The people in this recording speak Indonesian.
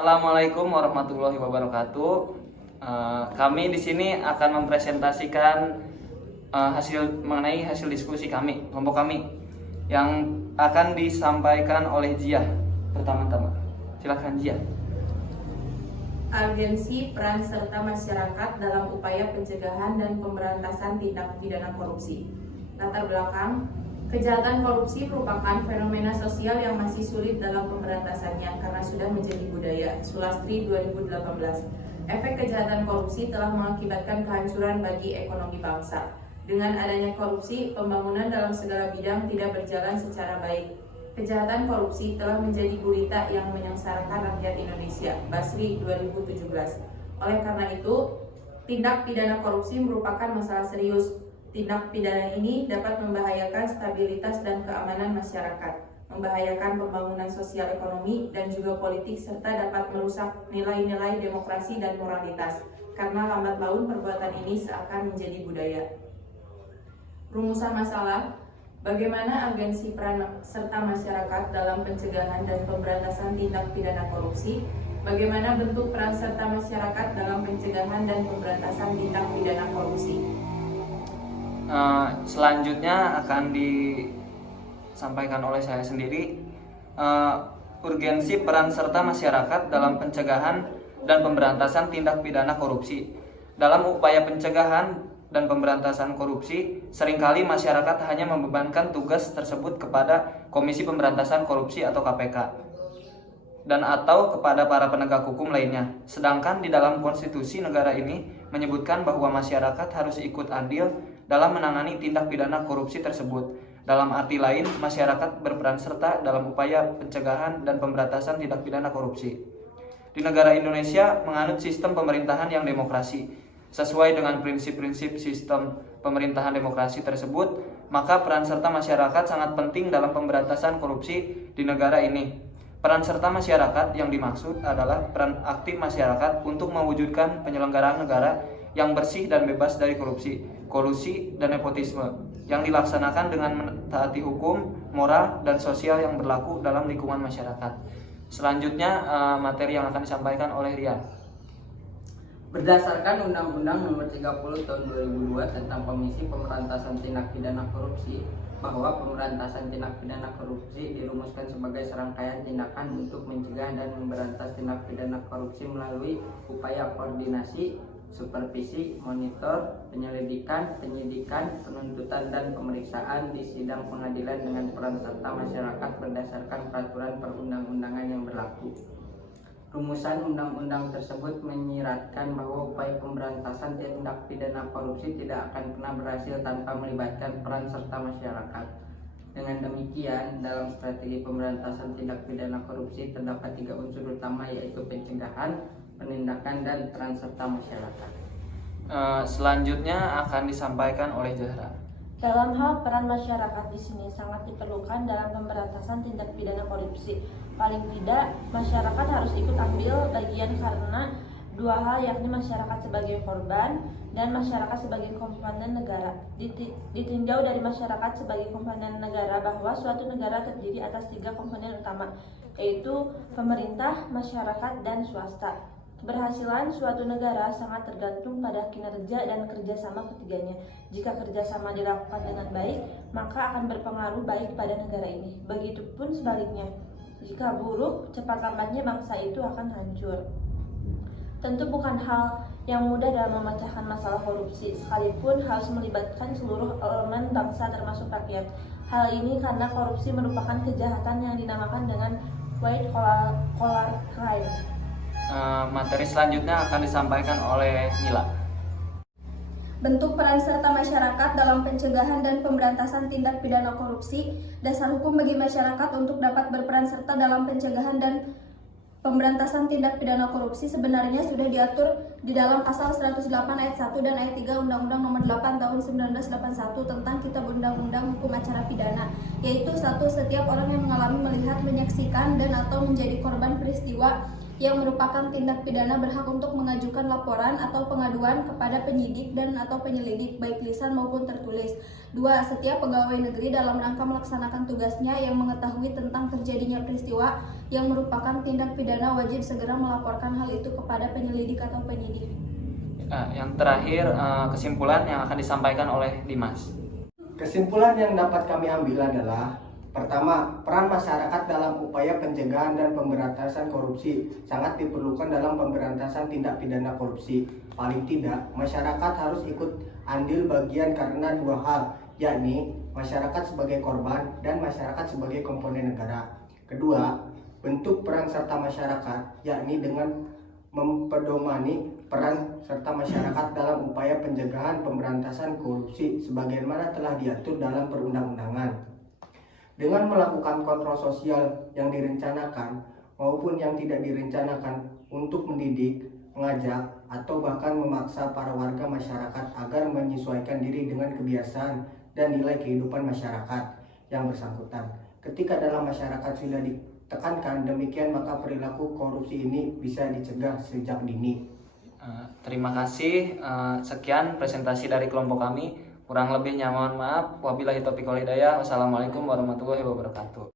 Assalamualaikum warahmatullahi wabarakatuh. Kami di sini akan mempresentasikan hasil diskusi kami, kelompok kami, yang akan disampaikan oleh Jia. Pertama-tama, silakan Jia. Urgensi peran serta masyarakat dalam upaya pencegahan dan pemberantasan tindak pidana korupsi. Latar belakang, kejahatan korupsi merupakan fenomena sosial yang masih sulit dalam pemberantasannya karena sudah menjadi budaya. Sulastri 2018. Efek kejahatan korupsi telah mengakibatkan kehancuran bagi ekonomi bangsa. Dengan adanya korupsi, pembangunan dalam segala bidang tidak berjalan secara baik. Kejahatan korupsi telah menjadi gurita yang menyengsarakan rakyat Indonesia. Basri 2017. Oleh karena itu, tindak pidana korupsi merupakan masalah serius. Tindak pidana ini dapat membahayakan stabilitas dan keamanan masyarakat, membahayakan pembangunan sosial ekonomi dan juga politik, serta dapat merusak nilai-nilai demokrasi dan moralitas. Karena lambat laun perbuatan ini seakan menjadi budaya. Rumusan masalah, bagaimana urgensi peran serta masyarakat dalam pencegahan dan pemberantasan tindak pidana korupsi? Bagaimana bentuk peran serta masyarakat dalam pencegahan dan pemberantasan tindak pidana korupsi? Selanjutnya akan disampaikan oleh saya sendiri, urgensi peran serta masyarakat dalam pencegahan dan pemberantasan tindak pidana korupsi. Dalam upaya pencegahan dan pemberantasan korupsi, seringkali masyarakat hanya membebankan tugas tersebut kepada Komisi Pemberantasan Korupsi atau KPK dan atau kepada para penegak hukum lainnya. Sedangkan di dalam konstitusi negara ini menyebutkan bahwa masyarakat harus ikut andil dalam menangani tindak pidana korupsi tersebut. Dalam arti lain, masyarakat berperan serta dalam upaya pencegahan dan pemberantasan tindak pidana korupsi. Di negara Indonesia menganut sistem pemerintahan yang demokrasi. Sesuai dengan prinsip-prinsip sistem pemerintahan demokrasi tersebut, maka peran serta masyarakat sangat penting dalam pemberantasan korupsi di negara ini. Peran serta masyarakat yang dimaksud adalah peran aktif masyarakat untuk mewujudkan penyelenggaraan negara yang bersih dan bebas dari korupsi, kolusi, dan nepotisme, yang dilaksanakan dengan mentaati hukum, moral, dan sosial yang berlaku dalam lingkungan masyarakat. Selanjutnya materi yang akan disampaikan oleh Rian. Berdasarkan Undang-Undang Nomor 30 Tahun 2002 tentang Komisi Pemberantasan Tindak Pidana Korupsi, bahwa pemberantasan tindak pidana korupsi dirumuskan sebagai serangkaian tindakan untuk mencegah dan memberantas tindak pidana korupsi melalui upaya koordinasi, supervisi, monitor, penyelidikan, penyidikan, penuntutan, dan pemeriksaan di sidang pengadilan dengan peran serta masyarakat berdasarkan peraturan perundang-undangan yang berlaku. Rumusan undang-undang tersebut menyiratkan bahwa upaya pemberantasan tindak pidana korupsi tidak akan pernah berhasil tanpa melibatkan peran serta masyarakat. Dengan demikian, dalam strategi pemberantasan tindak pidana korupsi terdapat 3 unsur utama, yaitu pencegahan, penindakan, dan peran serta masyarakat. Selanjutnya akan disampaikan oleh Zahra. Dalam hal peran masyarakat di sini sangat diperlukan dalam pemberantasan tindak pidana korupsi. Paling tidak, masyarakat harus ikut ambil bagian karena 2 hal, yakni masyarakat sebagai korban dan masyarakat sebagai komponen negara. Ditinjau dari masyarakat sebagai komponen negara bahwa suatu negara terdiri atas 3 komponen utama, yaitu pemerintah, masyarakat, dan swasta. Keberhasilan suatu negara sangat tergantung pada kinerja dan kerjasama ketiganya. Jika kerjasama dilakukan dengan baik, maka akan berpengaruh baik pada negara ini. Begitupun sebaliknya, jika buruk, cepat lambatnya bangsa itu akan hancur. Tentu bukan hal yang mudah dalam memecahkan masalah korupsi, sekalipun harus melibatkan seluruh elemen bangsa termasuk rakyat. Hal ini karena korupsi merupakan kejahatan yang dinamakan dengan white collar crime. Materi selanjutnya akan disampaikan oleh Mila. Bentuk peran serta masyarakat dalam pencegahan dan pemberantasan tindak pidana korupsi. Dasar hukum bagi masyarakat untuk dapat berperan serta dalam pencegahan dan pemberantasan tindak pidana korupsi sebenarnya sudah diatur di dalam pasal 108 ayat 1 dan ayat 3 Undang-Undang Nomor 8 Tahun 1981 tentang Kitab Undang-Undang Hukum Acara Pidana, yaitu 1. Setiap orang yang mengalami, melihat, menyaksikan, dan atau menjadi korban peristiwa yang merupakan tindak pidana berhak untuk mengajukan laporan atau pengaduan kepada penyidik dan atau penyelidik baik lisan maupun tertulis. 2. Setiap pegawai negeri dalam rangka melaksanakan tugasnya yang mengetahui tentang terjadinya peristiwa yang merupakan tindak pidana wajib segera melaporkan hal itu kepada penyelidik atau penyidik. Yang terakhir, kesimpulan yang akan disampaikan oleh Dimas. Kesimpulan yang dapat kami ambil adalah: pertama, peran masyarakat dalam upaya pencegahan dan pemberantasan korupsi sangat diperlukan dalam pemberantasan tindak pidana korupsi. Paling tidak, masyarakat harus ikut andil bagian karena dua hal, yakni masyarakat sebagai korban dan masyarakat sebagai komponen negara. Kedua, bentuk peran serta masyarakat, yakni dengan mempedomani peran serta masyarakat dalam upaya pencegahan pemberantasan korupsi sebagaimana telah diatur dalam perundang-undangan. Dengan melakukan kontrol sosial yang direncanakan maupun yang tidak direncanakan untuk mendidik, mengajak, atau bahkan memaksa para warga masyarakat agar menyesuaikan diri dengan kebiasaan dan nilai kehidupan masyarakat yang bersangkutan. Ketika dalam masyarakat sudah ditekankan demikian, maka perilaku korupsi ini bisa dicegah sejak dini. Terima kasih. Sekian presentasi dari kelompok kami. Kurang lebihnya mohon maaf. Wabillahi taufiq wal hidayah. Wassalamualaikum warahmatullahi wabarakatuh.